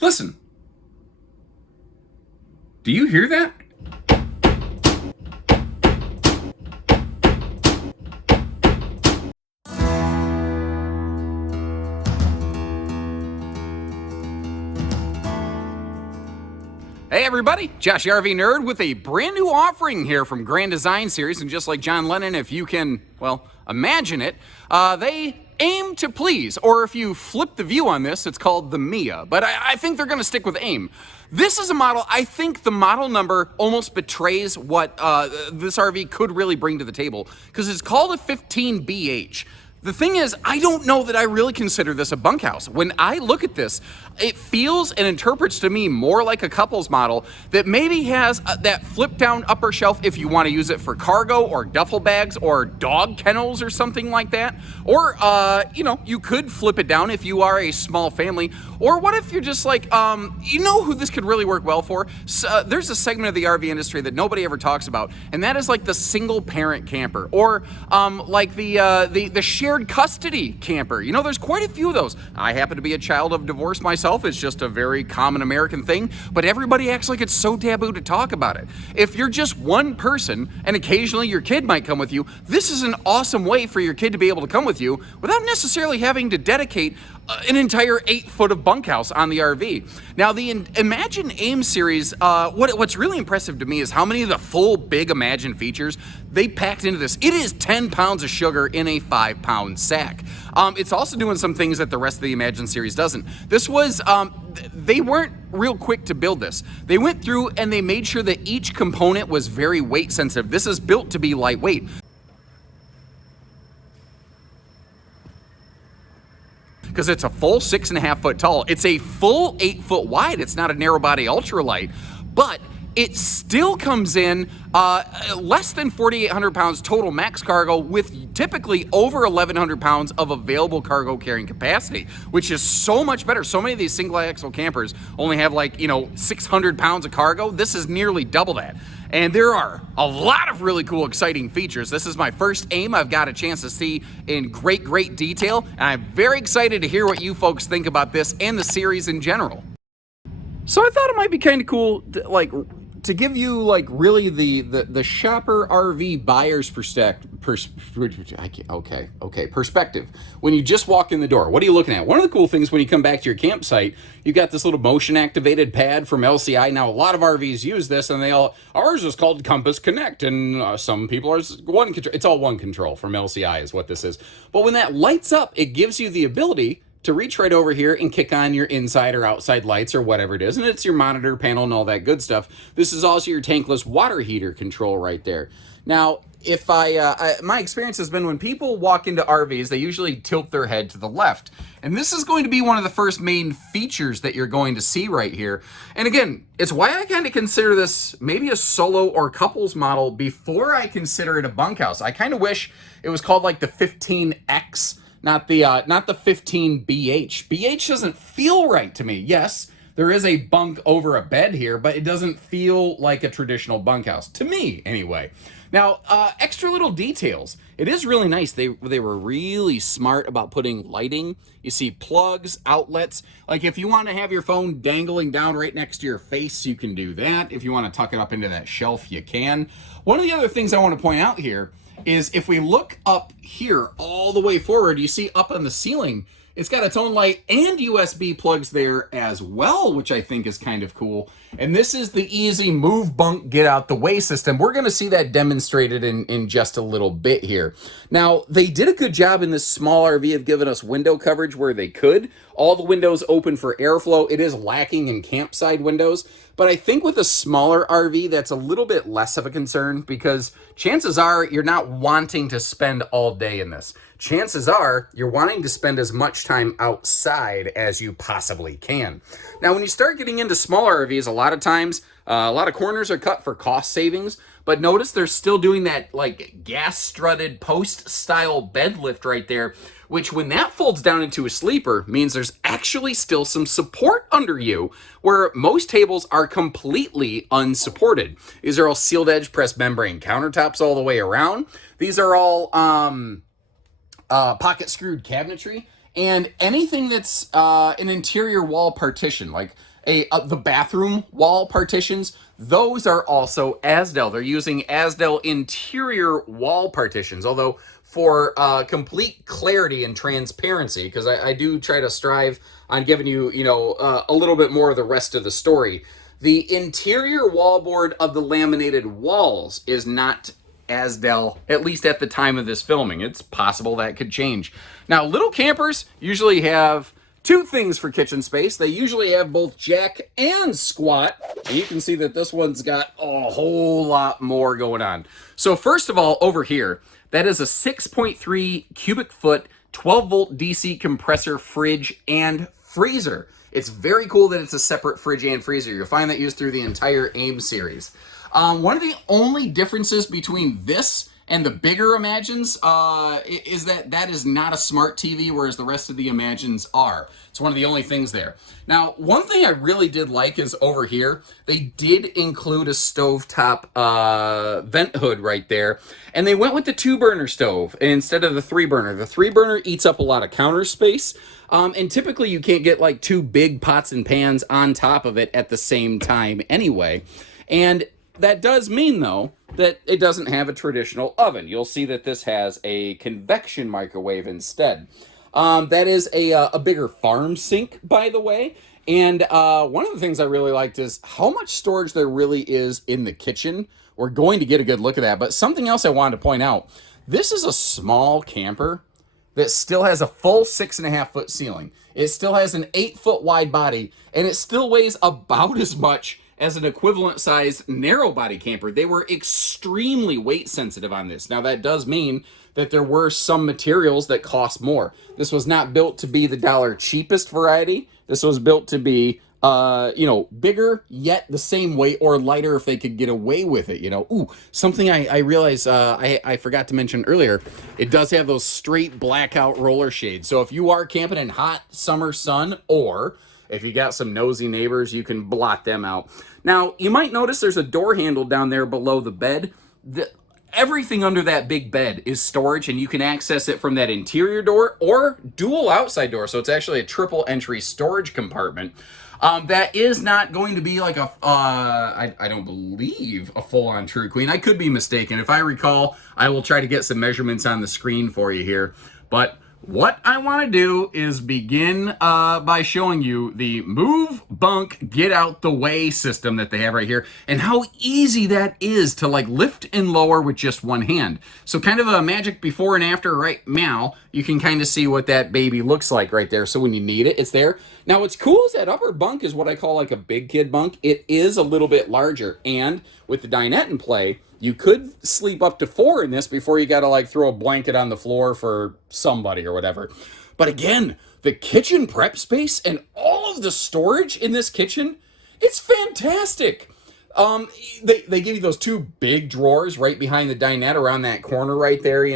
Listen, do you hear that? Hey everybody, Josh the RV Nerd with a brand new offering here from Grand Design Series, and just like John Lennon, if you can, well, imagine it, they aim to please, or if you flip the view on this, it's called the Mia, but I think they're gonna stick with aim. This is a model, I think the model number almost betrays what this RV could really bring to the table, because it's called a 15BH. The thing is, I don't know that I really consider this a bunkhouse. When I look at this, it feels and interprets to me more like a couples model that maybe has that flip down upper shelf if you want to use it for cargo or duffel bags or dog kennels or something like that. Or, you could flip it down if you are a small family. Or what if you're just like, you know who this could really work well for? So, there's a segment of the RV industry that nobody ever talks about, and that is like the single parent camper, or like the shared custody camper. You know, there's quite a few of those. I happen to be a child of divorce myself. It's just a very common American thing, but everybody acts like it's so taboo to talk about it. If you're just one person and occasionally your kid might come with you, this is an awesome way for your kid to be able to come with you without necessarily having to dedicate an entire 8 foot of bunkhouse on the RV. Now, the Imagine AIM series, what's really impressive to me is how many of the full big Imagine features they packed into this. It is 10 pounds of sugar in a 5-pound sack. It's also doing some things that the rest of the Imagine series doesn't. This was, they weren't real quick to build this. They went through and they made sure that each component was very weight sensitive. This is built to be lightweight. Because it's a full 6.5 foot tall. It's a full 8 foot wide. It's not a narrow body ultralight, but it still comes in less than 4,800 pounds total max cargo, with typically over 1,100 pounds of available cargo carrying capacity, which is so much better. So many of these single axle campers only have 600 pounds of cargo. This is nearly double that. And there are a lot of really cool, exciting features. This is my first AIM I've got a chance to see in great detail, and I'm very excited to hear what you folks think about this and the series in general. So I thought it might be kind of cool to give you really the shopper RV buyer's perspective. When you just walk in the door, what are you looking at? One of the cool things when you come back to your campsite, you've got this little motion activated pad from LCI. Now, a lot of RVs use this, and ours is called Compass Connect, and some people are one control. It's all one control from LCI is what this is. But when that lights up, it gives you the ability to reach right over here and kick on your inside or outside lights or whatever it is, and it's your monitor panel and all that good stuff. This is also your tankless water heater control right there. Now, if my experience has been when people walk into RVs, they usually tilt their head to the left, and this is going to be one of the first main features that you're going to see right here. And again, it's why I kind of consider this maybe a solo or couples model before I consider it a bunkhouse. I kind of wish it was called like the 15X. Not the 15BH. BH doesn't feel right to me. Yes, there is a bunk over a bed here, but it doesn't feel like a traditional bunkhouse to me, anyway. Now, extra little details. It is really nice. They were really smart about putting lighting. You see plugs, outlets. Like if you want to have your phone dangling down right next to your face, you can do that. If you want to tuck it up into that shelf, you can. One of the other things I want to point out here is if we look up here all the way forward, you see up on the ceiling, it's got its own light and USB plugs there as well, which I think is kind of cool. And this is the easy move bunk get out the way system. We're going to see that demonstrated in just a little bit here. Now, they did a good job in this small RV of giving us window coverage where they could. All the windows open for airflow. It is lacking in campside windows, but I think with a smaller RV, that's a little bit less of a concern, because chances are you're not wanting to spend all day in this. Chances are you're wanting to spend as much time outside as you possibly can. Now, when you start getting into smaller RVs, a lot of times, a lot of corners are cut for cost savings, but notice they're still doing that like gas strutted post style bed lift right there, which when that folds down into a sleeper means there's actually still some support under you, where most tables are completely unsupported. These are all sealed edge pressed membrane countertops all the way around. These are all pocket screwed cabinetry, and anything that's an interior wall partition, like The bathroom wall partitions, those are also Asdel. They're using Asdel interior wall partitions, although for complete clarity and transparency, because I do try to strive on giving you, a little bit more of the rest of the story. The interior wallboard of the laminated walls is not Asdel, at least at the time of this filming. It's possible that could change. Now, little campers usually have two things for kitchen space. They usually have both jack and squat. And you can see that this one's got a whole lot more going on. So first of all, over here, that is a 6.3 cubic foot, 12 volt DC compressor fridge and freezer. It's very cool that it's a separate fridge and freezer. You'll find that used through the entire AIM series. One of the only differences between this and the bigger Imagines is that is not a smart TV, whereas the rest of the Imagines are. It's one of the only things there. Now, one thing I really did like is over here, they did include a stovetop vent hood right there, and they went with the 2-burner stove instead of the 3-burner. The 3-burner eats up a lot of counter space, and typically you can't get like 2 big pots and pans on top of it at the same time anyway. And that does mean, though, that it doesn't have a traditional oven. You'll see that this has a convection microwave instead. That is a bigger farm sink, by the way. And one of the things I really liked is how much storage there really is in the kitchen. We're going to get a good look at that. But something else I wanted to point out. This is a small camper that still has a full 6.5 foot ceiling. It still has an 8 foot wide body, and it still weighs about as much as an equivalent size narrow body camper. They were extremely weight sensitive on this. Now that does mean that there were some materials that cost more. This was not built to be the dollar cheapest variety. This was built to be, bigger yet the same weight, or lighter if they could get away with it. Ooh, something I realized I forgot to mention earlier. It does have those straight blackout roller shades. So if you are camping in hot summer sun, or if you got some nosy neighbors, you can blot them out. Now, you might notice there's a door handle down there below the bed. Everything under that big bed is storage, and you can access it from that interior door or dual outside door. So it's actually a triple entry storage compartment. That is not going to be like I don't believe a full-on True Queen. I could be mistaken. If I recall, I will try to get some measurements on the screen for you here. But what I want to do is begin by showing you the move, bunk, get out the way system that they have right here, and how easy that is to like lift and lower with just one hand. So kind of a magic before and after right now. You can kind of see what that baby looks like right there. So when you need it, it's there. Now what's cool is that upper bunk is what I call like a big kid bunk. It is a little bit larger, and with the dinette in play, you could sleep up to 4 in this before you got to like throw a blanket on the floor for somebody or whatever. But again, the kitchen prep space and all of the storage in this kitchen, it's fantastic. They give you those 2 big drawers right behind the dinette around that corner right there,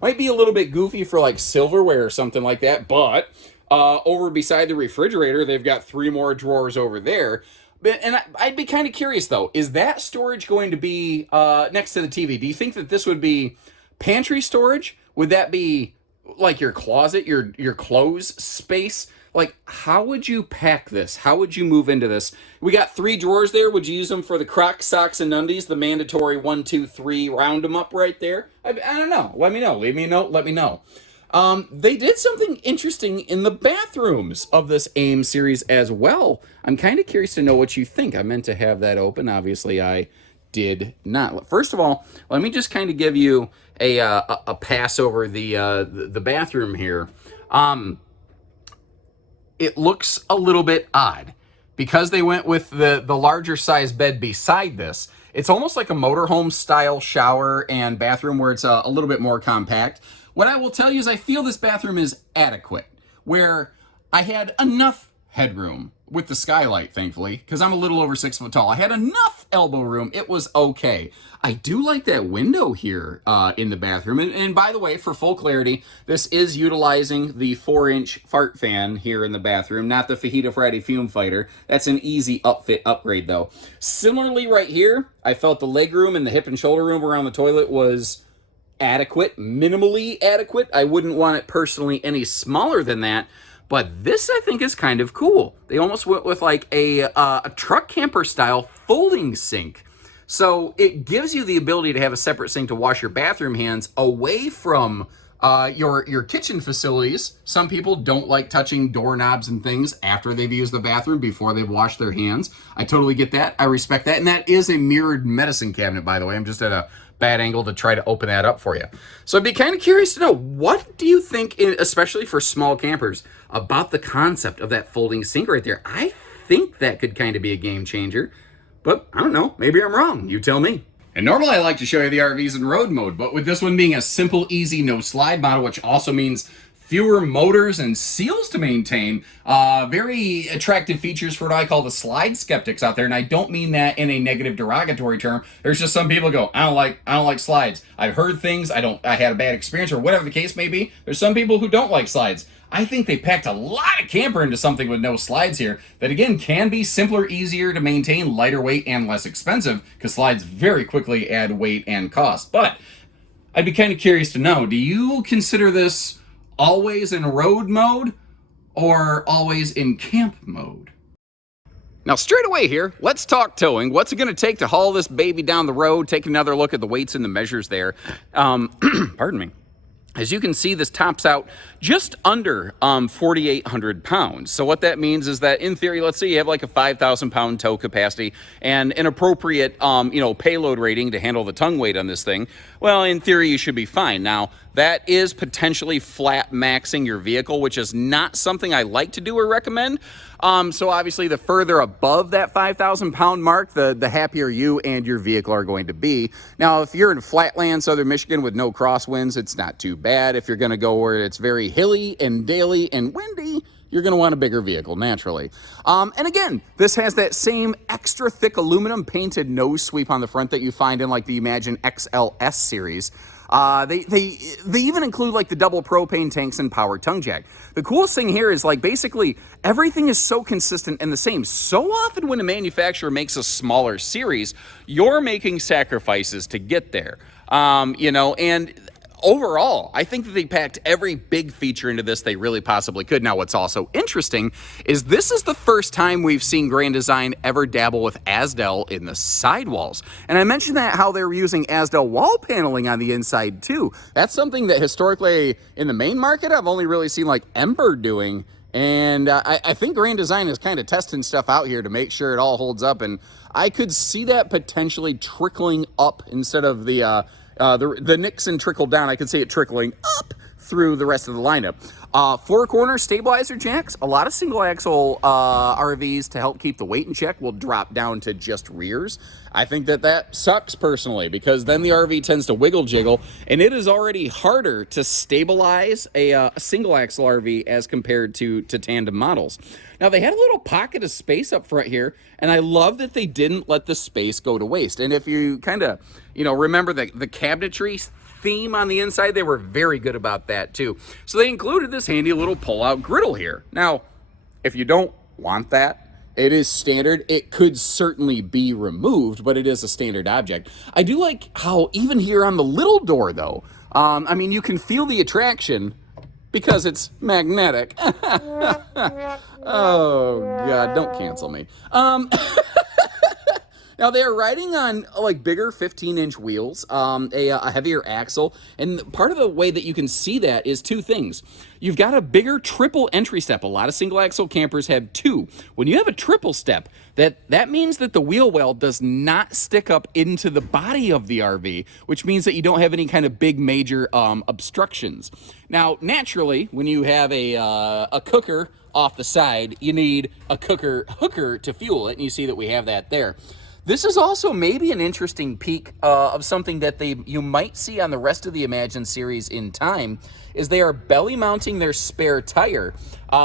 Might be a little bit goofy for like silverware or something like that, but over beside the refrigerator, they've got 3 more drawers over there. And I'd be kind of curious, though. Is that storage going to be next to the TV? Do you think that this would be pantry storage? Would that be like your closet, your clothes space? Like, how would you pack this? How would you move into this? We got 3 drawers there. Would you use them for the Crocs, socks, and undies? The mandatory 1, 2, 3, round them up right there? I don't know. Let me know. Leave me a note. Let me know. They did something interesting in the bathrooms of this AIM series as well. I'm kind of curious to know what you think. I meant to have that open. Obviously, I did not. First of all, let me just kind of give you a pass over the bathroom here. It looks a little bit odd because they went with the larger size bed beside this. It's almost like a motorhome style shower and bathroom where it's a little bit more compact. What I will tell you is I feel this bathroom is adequate, where I had enough headroom with the skylight, thankfully, because I'm a little over 6 foot tall. I had enough elbow room. It was okay. I do like that window here in the bathroom. And by the way, for full clarity, this is utilizing the 4-inch fart fan here in the bathroom, not the Fajita Friday Fume Fighter. That's an easy upfit upgrade, though. Similarly, right here, I felt the leg room and the hip and shoulder room around the toilet was adequate, minimally adequate. I wouldn't want it personally any smaller than that. But this, I think, is kind of cool. They almost went with like a truck camper style folding sink. So it gives you the ability to have a separate sink to wash your bathroom hands away from your kitchen facilities. Some people don't like touching doorknobs and things after they've used the bathroom before they've washed their hands. I totally get that. I respect that. And that is a mirrored medicine cabinet, by the way. I'm just at a bad angle to try to open that up for you. So I'd be kind of curious to know, what do you think, especially for small campers, about the concept of that folding sink right there? I think that could kind of be a game changer, but I don't know. Maybe I'm wrong. You tell me. And normally I like to show you the RVs in road mode, but with this one being a simple, easy, no slide model, which also means fewer motors and seals to maintain, very attractive features for what I call the slide skeptics out there. And I don't mean that in a negative, derogatory term. There's just some people who go, I don't like slides. I've heard things, I had a bad experience, or whatever the case may be. There's some people who don't like slides. I think they packed a lot of camper into something with no slides here that, again, can be simpler, easier to maintain, lighter weight, and less expensive, because slides very quickly add weight and cost. But I'd be kind of curious to know, do you consider this always in road mode or always in camp mode? Now, straight away here, let's talk towing. What's it going to take to haul this baby down the road? Take another look at the weights and the measures there. Pardon me. As you can see, this tops out just under 4,800 pounds. So what that means is that, in theory, let's say you have like a 5,000 pound tow capacity and an appropriate, payload rating to handle the tongue weight on this thing. Well, in theory, you should be fine. Now, that is potentially flat maxing your vehicle, which is not something I like to do or recommend. So obviously, the further above that 5,000 pound mark, the happier you and your vehicle are going to be. Now, if you're in flatland, southern Michigan with no crosswinds, it's not too bad. If you're going to go where it's very hilly and daily and windy, you're going to want a bigger vehicle, naturally. And again, this has that same extra thick aluminum painted nose sweep on the front that you find in like the Imagine XLS series. They even include like the double propane tanks and power tongue jack. The coolest thing here is like basically everything is so consistent and the same. So often when a manufacturer makes a smaller series, you're making sacrifices to get there. And overall, I think that they packed every big feature into this they really possibly could. Now, what's also interesting is this is the first time we've seen Grand Design ever dabble with Azdel in the sidewalls. And I mentioned that how they were using Azdel wall paneling on the inside too. That's something that historically in the main market I've only really seen like Ember doing. And I think Grand Design is kind of testing stuff out here to make sure it all holds up. And I could see that potentially trickling up instead of the Nixon trickle down. I could see it trickling up through the rest of the lineup. Four corner stabilizer jacks. A lot of single axle RVs, to help keep the weight in check, will drop down to just rears. I think that sucks personally, because then the RV tends to wiggle jiggle, and it is already harder to stabilize a single axle RV as compared to tandem models. Now, they had a little pocket of space up front here, and I love that they didn't let the space go to waste. And if you kind of, remember the cabinetry theme on the inside, they were very good about that too. So they included this handy little pull-out griddle here. Now, if you don't want that, it is standard. It could certainly be removed, but it is a standard object. I do like how even here on the little door, though, you can feel the attraction because it's magnetic. Oh, God, don't cancel me. Now, they are riding on like bigger 15-inch wheels, a heavier axle, and part of the way that you can see that is two things. You've got a bigger triple entry step. A lot of single axle campers have two. When you have a triple step, that means that the wheel well does not stick up into the body of the RV, which means that you don't have any kind of big major obstructions. Now, naturally, when you have a cooker off the side, you need a hooker to fuel it, and you see that we have that there. This is also maybe an interesting peek of something that you might see on the rest of the Imagine series in time, is they are belly mounting their spare tire,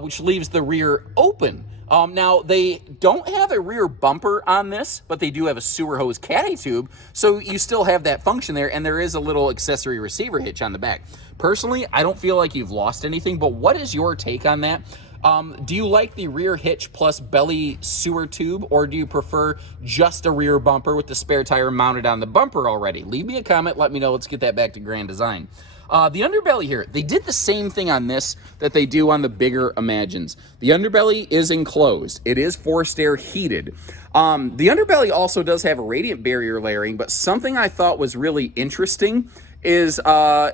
which leaves the rear open. Now, they don't have a rear bumper on this, but they do have a sewer hose caddy tube, so you still have that function there, and there is a little accessory receiver hitch on the back. Personally, I don't feel like you've lost anything, but what is your take on that? Do you like the rear hitch plus belly sewer tube, or do you prefer just a rear bumper with the spare tire mounted on the bumper already? Leave me a comment, let me know. Let's get that back to Grand Design. The underbelly here, they did the same thing on this that they do on the bigger Imagines. The underbelly is enclosed. It is forced air heated. The underbelly also does have a radiant barrier layering, but something I thought was really interesting is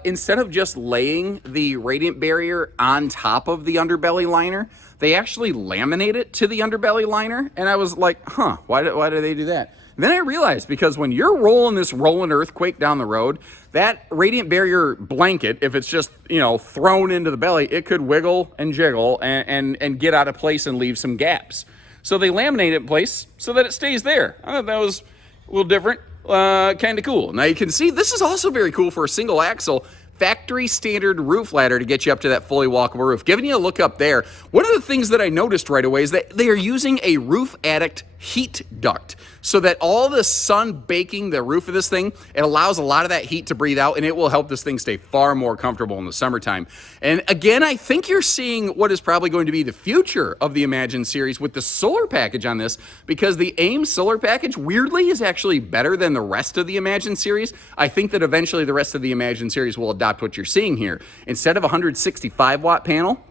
instead of just laying the radiant barrier on top of the underbelly liner, they actually laminate it to the underbelly liner. And I was like, huh, why do they do that? And then I realized, because when you're rolling this rolling earthquake down the road, that radiant barrier blanket, if it's just, you know, thrown into the belly, it could wiggle and jiggle and get out of place and leave some gaps. So they laminate it in place so that it stays there. I thought that was a little different, kind of cool. Now you can see this is also very cool for a single axle factory standard roof ladder to get you up to that fully walkable roof. Giving you a look up there, one of the things that I noticed right away is that they are using a roof addict heat duct so that all the sun baking the roof of this thing, it allows a lot of that heat to breathe out, and it will help this thing stay far more comfortable in the summertime. And again, I think you're seeing what is probably going to be the future of the Imagine series with the solar package on this, because the AIM solar package weirdly is actually better than the rest of the Imagine series. I think that eventually the rest of the Imagine series will adopt what you're seeing here. Instead of a 165 watt panel,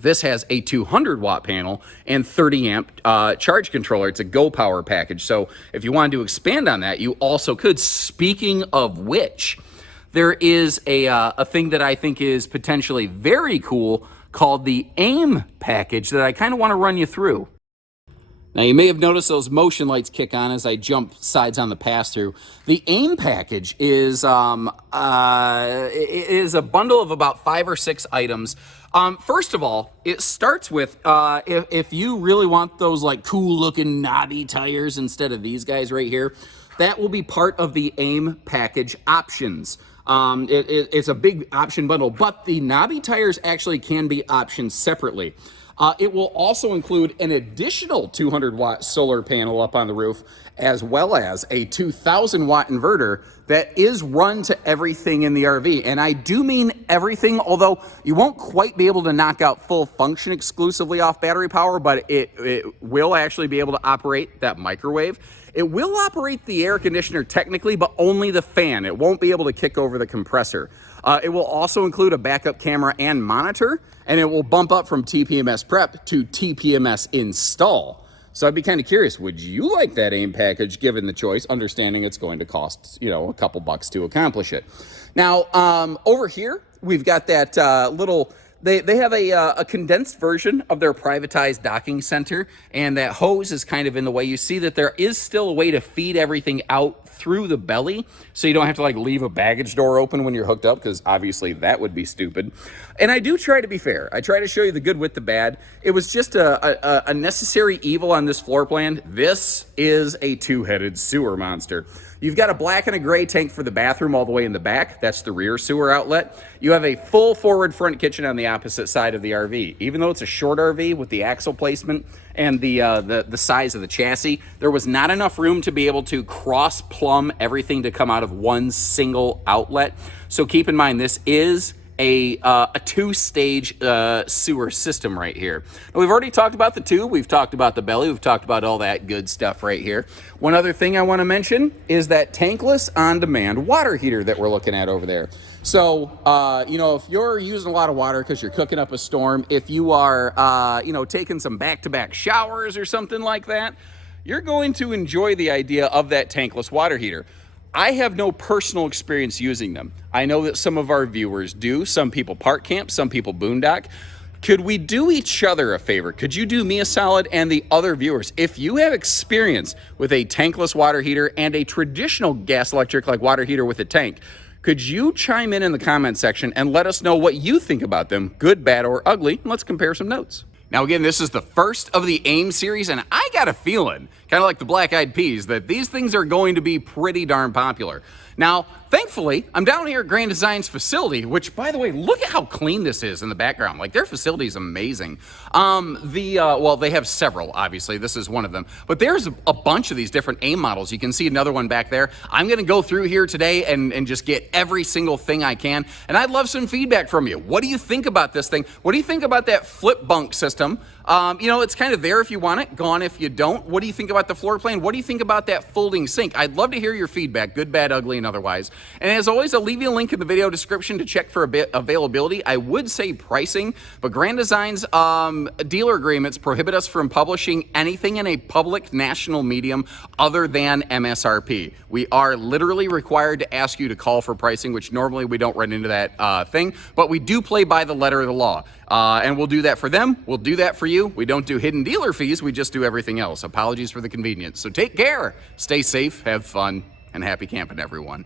this has a 200 watt panel and 30 amp charge controller. It's a Go Power package. So if you wanted to expand on that, you also could. Speaking of which, there is a thing that I think is potentially very cool called the AIM package that I kind of want to run you through. Now, you may have noticed those motion lights kick on as I jump sides on the pass-through. The AIM package is a bundle of about 5 or 6 items. First of all, it starts with, if you really want those like cool-looking knobby tires instead of these guys right here, that will be part of the AIM package options. It's a big option bundle, but the knobby tires actually can be optioned separately. It will also include an additional 200 watt solar panel up on the roof, as well as a 2000 watt inverter that is run to everything in the RV. And I do mean everything, although you won't quite be able to knock out full function exclusively off battery power, but it will actually be able to operate that microwave. It will operate the air conditioner technically, but only the fan. It won't be able to kick over the compressor. It will also include a backup camera and monitor, and it will bump up from TPMS prep to TPMS install. So I'd be kind of curious, would you like that AIM package given the choice, understanding it's going to cost, you know, a couple bucks to accomplish it. Now, over here, we've got that little... They have a condensed version of their privatized docking center, and that hose is kind of in the way. You see that there is still a way to feed everything out through the belly, so you don't have to like leave a baggage door open when you're hooked up, because obviously that would be stupid. And I do try to be fair. I try to show you the good with the bad. It was just a necessary evil on this floor plan. This is a two-headed sewer monster. You've got a black and a gray tank for the bathroom all the way in the back. That's the rear sewer outlet. You have a full forward front kitchen on the opposite side of the RV. Even though it's a short RV with the axle placement and the size of the chassis, there was not enough room to be able to cross plumb everything to come out of one single outlet. So keep in mind, this is a two-stage sewer system right here. Now, we've already talked about the tube, we've talked about the belly, we've talked about all that good stuff right here. One other thing I want to mention is that tankless on-demand water heater that we're looking at over there. So, you know, if you're using a lot of water because you're cooking up a storm, if you are, you know, taking some back-to-back showers or something like that, you're going to enjoy the idea of that tankless water heater. I have no personal experience using them. I know that some of our viewers do. Some people park camp, some people boondock. Could we do each other a favor? Could you do me a solid and the other viewers? If you have experience with a tankless water heater and a traditional gas electric like water heater with a tank, could you chime in the comment section and let us know what you think about them, good, bad, or ugly? Let's compare some notes. Now, again, this is the first of the AIM series, and I got a feeling, kind of like the Black Eyed Peas, that these things are going to be pretty darn popular. Now, thankfully, I'm down here at Grand Design's facility, which, by the way, look at how clean this is in the background. Like, their facility is amazing. Well, they have several, obviously. This is one of them. But there's a bunch of these different AIM models. You can see another one back there. I'm going to go through here today and just get every single thing I can. And I'd love some feedback from you. What do you think about this thing? What do you think about that flip bunk system? system. You know, it's kind of there if you want it, gone if you don't. What do you think about the floor plan? What do you think about that folding sink? I'd love to hear your feedback, good, bad, ugly, and otherwise. And as always, I'll leave you a link in the video description to check for availability. I would say pricing, but Grand Design's dealer agreements prohibit us from publishing anything in a public national medium other than MSRP. We are literally required to ask you to call for pricing, which normally we don't run into that thing, but we do play by the letter of the law. And we'll do that for them. We'll do that for you. We don't do hidden dealer fees. We just do everything else. Apologies for the convenience. So take care, stay safe, have fun, and happy camping, everyone.